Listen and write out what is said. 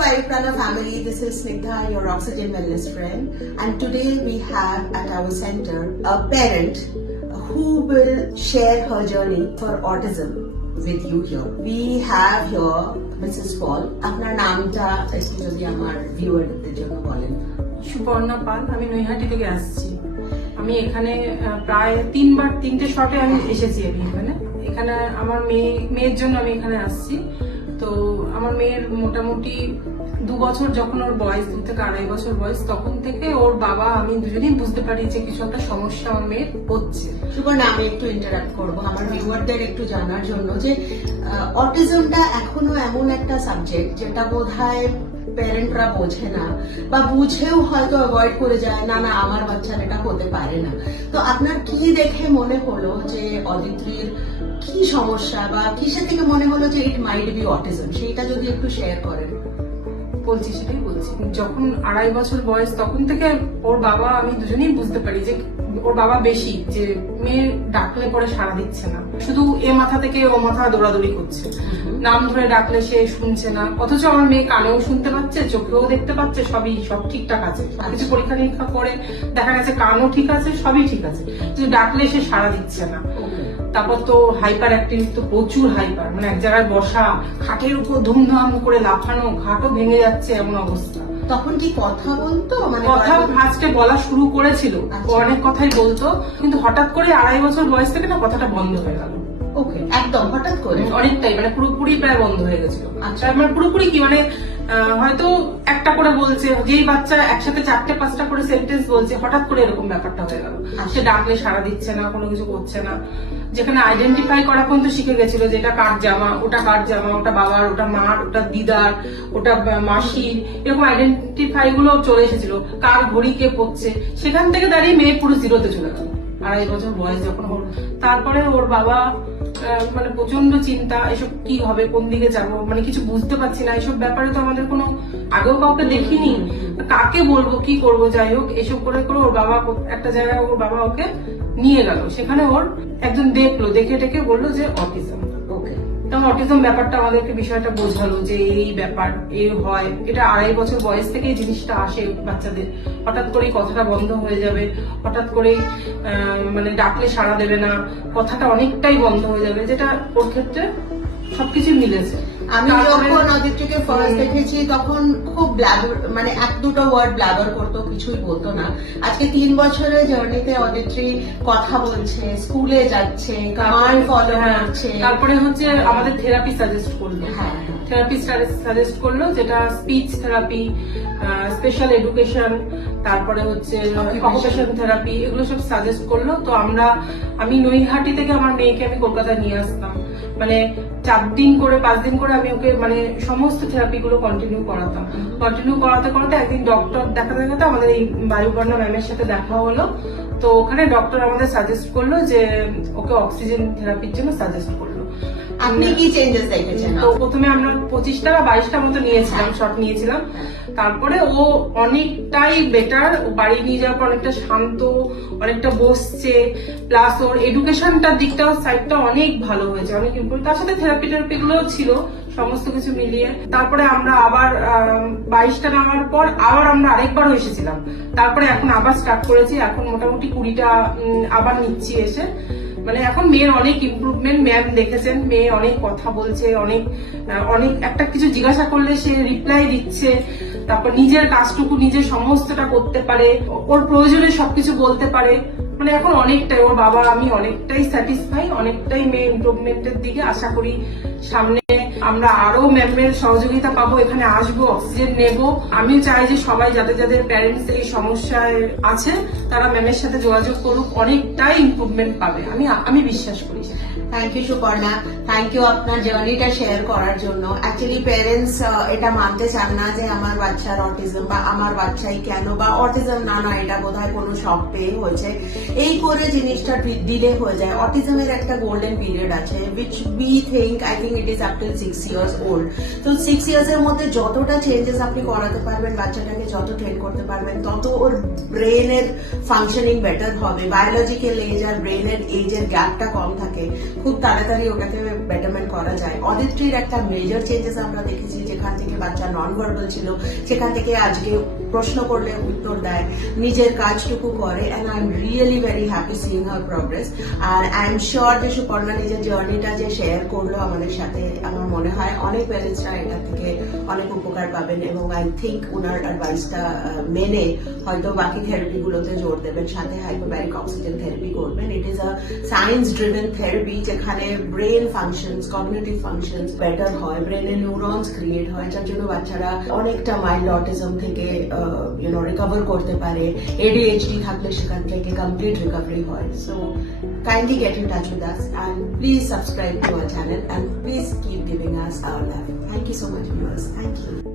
Vayuprana family, this is Snigdha, your Oxygen Wellness friend, and today we have at our center a parent who will share her journey for autism with you here. We have here Mrs. Paul. আপনার নামটা একটু যদি আমার ভিউয়ারদের জন্য বলেন। সুপর্ণা পাল, আমি নৈহাটি থেকে আসছি। আমি এখানে প্রায় তিনটে শটে আমি এসেছি। আমি এখানে আমার মেয়ের জন্য আমি এখানে আসছি। তো আমার মেয়ের মোটামুটি 2 বছর যখন ওর বয়স, 2 থেকে 2.5 বছর বয়স, তখন থেকে ওর বাবা আমি দুজনেই বুঝতে পারি যে কিছু একটা সমস্যা আমার মেয়ের হচ্ছে। সুপর্ণা, আমি একটু ইন্টারাক্ট করবো আমার ভিউয়ারদের একটু জানার জন্য যে অটিজমটা এখনো এমন একটা সাবজেক্ট যেটা বোধহয় প্যারেন্টরা বোঝে না, বা বুঝেও হয়তো অ্যাভয়েড করে যায়, না না আমার বাচ্চার এটা হতে পারে না। তো আপনার কি দেখে মনে হলো যে অদিত্রীর কি সমস্যা, বা কিসের থেকে মনে হলো যে ইট মাইট বি অটিজম, সেইটা যদি একটু শেয়ার করেন। সেটাই বলছি, যখন 2.5 বছর বয়স তখন থেকে ওর বাবা আমি দুজনেই বুঝতে পারি যে ওর বাবা বেশি, যে মেয়ে ডাকলে পরে সাড়া দিচ্ছে না, শুধু এ মাথা থেকে ও মাথা দৌড়াদৌড়ি করছে, নাম ধরে ডাকলে সে শুনছে না। অথচ আমার মেয়ে কানেও শুনতে পাচ্ছে, চোখেও দেখতে পাচ্ছে, সব ঠিকঠাক আছে। কিছু পরীক্ষা নিরীক্ষা করে দেখা গেছে কানও ঠিক আছে, সবই ঠিক আছে, কিন্তু ডাকলে সে সাড়া দিচ্ছে না। তারপর তো হাইপার অ্যাক্টিভ, তো প্রচুর হাইপার, মানে এক জায়গায় বসা, খাটের উপর ধুমধাম করে লাফানো, ঘাটও ভেঙে যাচ্ছে এমন অবস্থা। তখন কি কথা বলতো? মানে কথা ফার্স্টে বলা শুরু করেছিল, অনেক কথাই বলতো, কিন্তু হঠাৎ করে 2.5 বছর বয়স থেকে না কথাটা বন্ধ হয়ে গেল। ওকে, একদম হঠাৎ করে অনেকটাই, মানে পুরোপুরি প্রায় বন্ধ হয়ে গেছিল। আচ্ছা, মানে পুরোপুরি কি, মানে হয়তো একটা করে বলছে, যেই বাচ্চা একসাথে 4-5টা করে সেন্টেন্স বলছে, হঠাৎ করে এরকম ব্যাপারটা হয়ে গেল। সে ডাকলে সাড়া দিচ্ছে না, কোনো কিছু করছে না। যেখানে আইডেন্টিফাই করা পর্যন্ত শিখে গেছিল যে এটা কার জামা, ওটা কার জামা, ওটা বাবার, ওটা মার, ওটা দিদার, ওটা মাসির, এরকম আইডেন্টিফাই গুলো চলে এসেছিল। কার ঘড়ি কে পড়ছে, সেখান থেকে দাঁড়িয়ে মেয়ে পুরো জিরোতে চলে গেল 2.5 বছর বয়স যখন ওর। তারপরে ওর বাবা মানে প্রচন্ড চিন্তা, এসব কি হবে, কোন দিকে যাবো, মানে কিছু বুঝতে পারছি না। এসব ব্যাপারে তো আমাদের কোনো আগেও কাউকে দেখিনি, কাকে বলবো, কি করবো, যাই হোক এসব করে ওর বাবা একটা জায়গায় ওর বাবা ওকে নিয়ে গেল। সেখানে ওর একজন দেখলো, দেখে টেকে বললো যে অটিজম। তখন অটিজম ব্যাপারটা আমাদেরকে বিষয়টা বোঝালো যে এই ব্যাপার হয়, এটা 2.5 বছর বয়স থেকে এই জিনিসটা আসে বাচ্চাদের। হঠাৎ করেই কথাটা বন্ধ হয়ে যাবে, হঠাৎ করেই মানে ডাকলে সাড়া দেবে না, কথাটা অনেকটাই বন্ধ হয়ে যাবে, যেটা ওর ক্ষেত্রে সবকিছু মিলেছে। আমি যখন অদিত্রীকে ফার্স্ট দেখেছি তখন খুব ব্লাবার, মানে 1-2টো ওয়ার্ড ব্লাবার করতো, কিছুই বলতো না। আজকে 3 বছরের জার্নিতে অদিত্রী কথা বলছে, স্কুলে যাচ্ছে, কমান্ড ফলো করছে। তারপরে হচ্ছে আমাদের থেরাপি সাজেস্ট করলো, থেরাপি সাজেস্ট করলো, যেটা স্পিচ থেরাপি, স্পেশাল এডুকেশন, তারপরে হচ্ছে অকুপেশন থেরাপি, এগুলো সব সাজেস্ট করলো। তো আমি নৈহাটি থেকে আমার মেয়েকে আমি কলকাতায় নিয়ে আসতাম, মানে 4 দিন করে 5 দিন করে আমি ওকে মানে সমস্ত থেরাপি গুলো কন্টিনিউ করাতাম। কন্টিনিউ করাতে একদিন ডক্টর দেখাতে আমাদের এই বায়ুপর্ণা ম্যামের সাথে দেখা হলো। তো ওখানে ডক্টর আমাদের সাজেস্ট করলো যে ওকে অক্সিজেন থেরাপির জন্য সাজেস্ট করলো। আপনি কি চেঞ্জেস দেখেছেন? তো প্রথমে আমরা 25টা বা 22টা মতো নিয়েছিলাম, শট নিয়েছিলাম। তারপরে ও অনেকটাই বেটার, বাড়ি নিয়ে যাওয়ার পর অনেকটা শান্ত, অনেকটা বসছে, প্লাস ওর এডুকেশনটার দিকটাও সাইডটা অনেক ভালো হয়েছে, অনেক ইম্প্রুভ। তার সাথে থেরাপি গুলো ছিল, সমস্ত কিছু মিলিয়ে। তারপরে আমরা আবার 22টা নেওয়ার পর আবার আমরা আরেকবার এসেছিলাম। তারপরে এখন আবার স্টার্ট করেছি, এখন মোটামুটি 20টা আবার নিচ্ছি এসে। মানে এখন মেয়ের অনেক ইমপ্রুভমেন্ট, ম্যাম দেখেছেন, মেয়ে অনেক কথা বলছে, অনেক একটা কিছু জিজ্ঞাসা করলে সে রিপ্লাই দিচ্ছে, তারপর নিজের কাজটুকু নিজে সমস্তটা করতে পারে, ওর প্রয়োজনে সবকিছু বলতে পারে। মানে এখন অনেকটাই ওর বাবা আমি অনেকটাই স্যাটিসফাই, অনেকটাই মেয়ে ইমপ্রুভমেন্টের দিকে আশা করি। সামনে আমরা আরো ম্যামের সহযোগিতা পাবো, এখানে আসবো, অক্সিজেন নেব। আমি চাই যে সবাই যাদের প্যারেন্টস এই সমস্যায় আছে তারা ম্যামের সাথে যোগাযোগ করুক, অনেকটাই ইমপ্রুভমেন্ট পাবে, আমি বিশ্বাস করি। Thank you Suparna, thank you আপনার জার্নিটা শেয়ার করার জন্য। অ্যাকচুয়ালি প্যারেন্টস এটা মানতে চান না যে আমার বাচ্চার অটিজম, বা আমার বাচ্চাই কেন, বা অটিজম না এটা বোধহয় কোনো শখ পেয়ে হয়েছে, এই করে জিনিসটা ডিলে হয়ে যায়। অটিজমের একটা গোল্ডেন পিরিয়ড আছে, which we think, I think it is up to 6 years old। তো 6 years এর মধ্যে যতটা চেঞ্জেস আপনি করাতে পারবেন, বাচ্চাটাকে যত ট্রেন করতে পারবেন, তত ওর ব্রেনের ফাংশনিং বেটার হবে। বায়োলজিক্যাল এজ আর ব্রেনের এজের গ্যাপটা কম থাকে, খুব তাড়াতাড়ি ওটাকে বেটারমেন্ট করা যায়। অদিত্রির একটা মেজর চেঞ্জেস আমরা দেখেছি, যেখান থেকে বাচ্চা নন ভার্বাল ছিল সেখান থেকে আজকে প্রশ্ন করলে উত্তর দেয়, নিজের কাজটুকু করে, and I am really very happy seeing her progress. আর আই এম শিওর যে সুপর্ণা নিজের জার্নিটা যে শেয়ার করলো আমাদের সাথে, আমার মনে হয় অনেক প্যারেন্টসরা এটা থেকে অনেক উপকার পাবেন, এবং আই থিঙ্ক ওনার অ্যাডভাইসটা মেনে হয়তো বাকি থেরাপি গুলোতে জোর দেবেন, সাথে হাইপোব্যারিক অক্সিজেন থেরাপি করবেন। It is a science driven therapy, যেখানে brain functions, cognitive functions better হয়, ব্রেনে নিউরনস ক্রিয়েট হয়, যার জন্য বাচ্চারা অনেকটা মাইল্ড অটিজম থেকে রিকভার করতে পারে। ADHD থাকলে সেখান থেকে কমপ্লিট রিকভারি হয়। So kindly get in touch with us and please subscribe to our channel and please keep giving us our love. Thank you so much, viewers. Thank you.